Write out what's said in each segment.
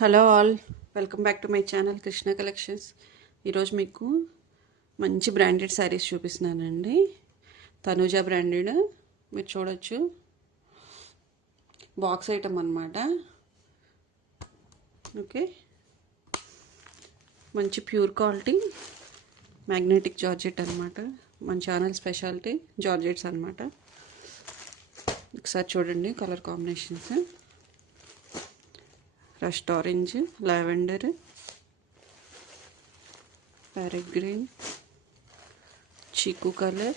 Hello all, welcome back to my channel Krishna collections. ఈరోజు మీకు మంచి బ్రాండెడ్ శారీస్ చూపిస్తున్నానండి. తనూజా బ్రాండెడ్, మీరు చూడొచ్చు. బాక్స్ ఐటమ్ అన్నమాట. ఓకే, మంచి ప్యూర్ క్వాలిటీ మ్యాగ్నెటిక్ జార్జెట్ అనమాట. మన ఛానల్ స్పెషాలిటీ జార్జెట్స్ అనమాట. ఒకసారి చూడండి colour combinations. Rust orange, lavender, parrot green, చీకు కలర్,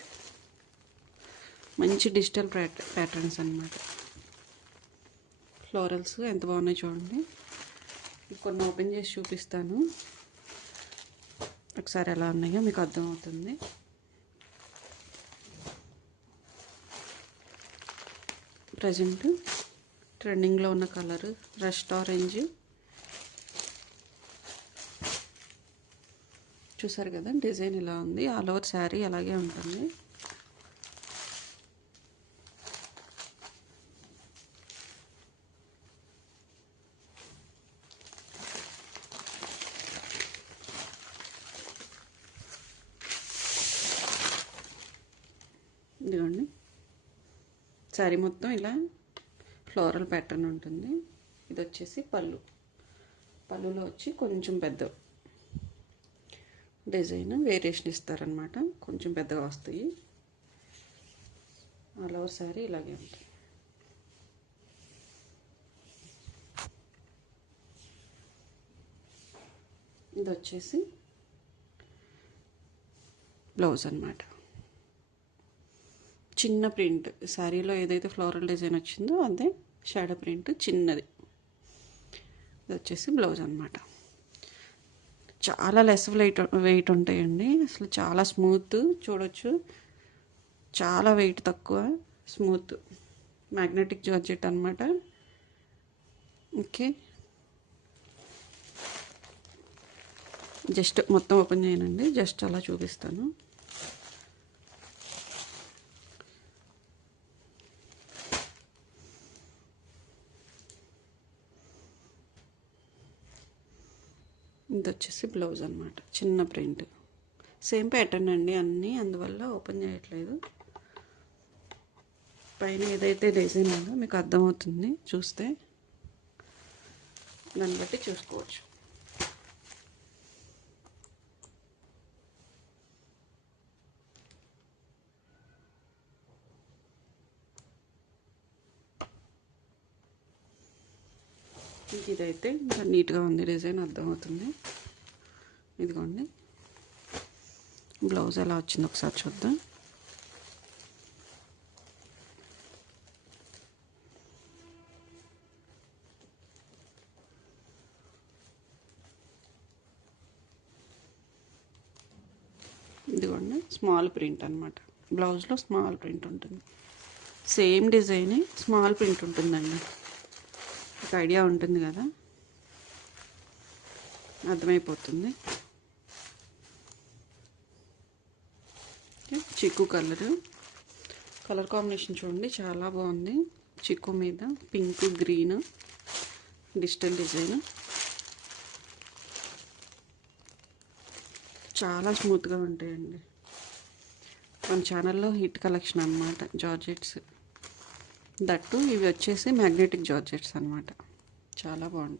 మంచి డిజిటల్ ప్యాటర్న్స్ అన్నమాట. ఫ్లోరల్స్ ఎంత బాగున్నాయి చూడండి. కొన్ని ఓపెన్ చేసి చూపిస్తాను, ఒకసారి ఎలా ఉన్నాయో మీకు అర్థమవుతుంది. ప్రజెంట్ ట్రెండింగ్లో ఉన్న కలర్ రస్ట్ ఆరెంజ్. చూసారు కదా, డిజైన్ ఇలా ఉంది. ఆల్ ఓవర్ శారీ అలాగే ఉంటుంది. ఇదిగోండి, శారీ మొత్తం ఇలా ఫ్లోరల్ ప్యాటర్న్ ఉంటుంది. ఇది వచ్చేసి పళ్ళులో వచ్చి కొంచెం పెద్ద డిజైన్ వేరియేషన్ ఇస్తారనమాట. కొంచెం పెద్దగా వస్తాయి. ఆల్ ఓవర్ శారీ ఇలాగే ఉంటుంది. ఇది వచ్చేసి బ్లౌజ్ అనమాట. చిన్న ప్రింట్, శారీలో ఏదైతే ఫ్లోరల్ డిజైన్ వచ్చిందో అదే షాడో ప్రింట్ చిన్నది. ఇది వచ్చేసి బ్లౌజ్ అనమాట. చాలా లెస్ వెయిట్ ఉంటాయండి. అసలు చాలా స్మూత్, చూడొచ్చు. చాలా వెయిట్ తక్కువ, స్మూత్ మ్యాగ్నెటిక్ జార్జెట్ అనమాట. ఓకే, జస్ట్ మొత్తం ఓపెన్ చేయనండి, జస్ట్ అలా చూపిస్తాను. ఇది వచ్చేసి బ్లౌజ్ అనమాట. చిన్న ప్రింట్, సేమ్ ప్యాటర్న్ అండి అన్నీ, అందువల్ల ఓపెన్ చేయట్లేదు. పైన ఏదైతే డిజైన్ ఉందో మీకు అర్థమవుతుంది చూస్తే, దాన్ని బట్టి చూసుకోవచ్చు. ఇదైతే ఇంకా నీట్గా ఉంది, డిజైన్ అర్థమవుతుంది. ఇదిగోండి బ్లౌజ్ ఎలా వచ్చింది ఒకసారి చూద్దాం. ఇదిగోండి స్మాల్ ప్రింట్ అనమాట. బ్లౌజ్లో స్మాల్ ప్రింట్ ఉంటుంది. సేమ్ డిజైన్ స్మాల్ ప్రింట్ ఉంటుందండి. ఒక ఐడియా ఉంటుంది కదా, అర్థమైపోతుంది. చిక్కు కలర్ కాంబినేషన్ చూడండి, చాలా బాగుంది. చిక్కు మీద పింక్, గ్రీన్ డిజిటల్ డిజైన్. చాలా స్మూత్గా ఉంటాయండి. మన ఛానల్లో హిట్ కలెక్షన్ అనమాట జార్జెట్స్. దట్టు ఇవి వచ్చేసి మ్యాగ్నెటిక్ జార్జెట్స్ అనమాట. చాలా బాగుంటాయి.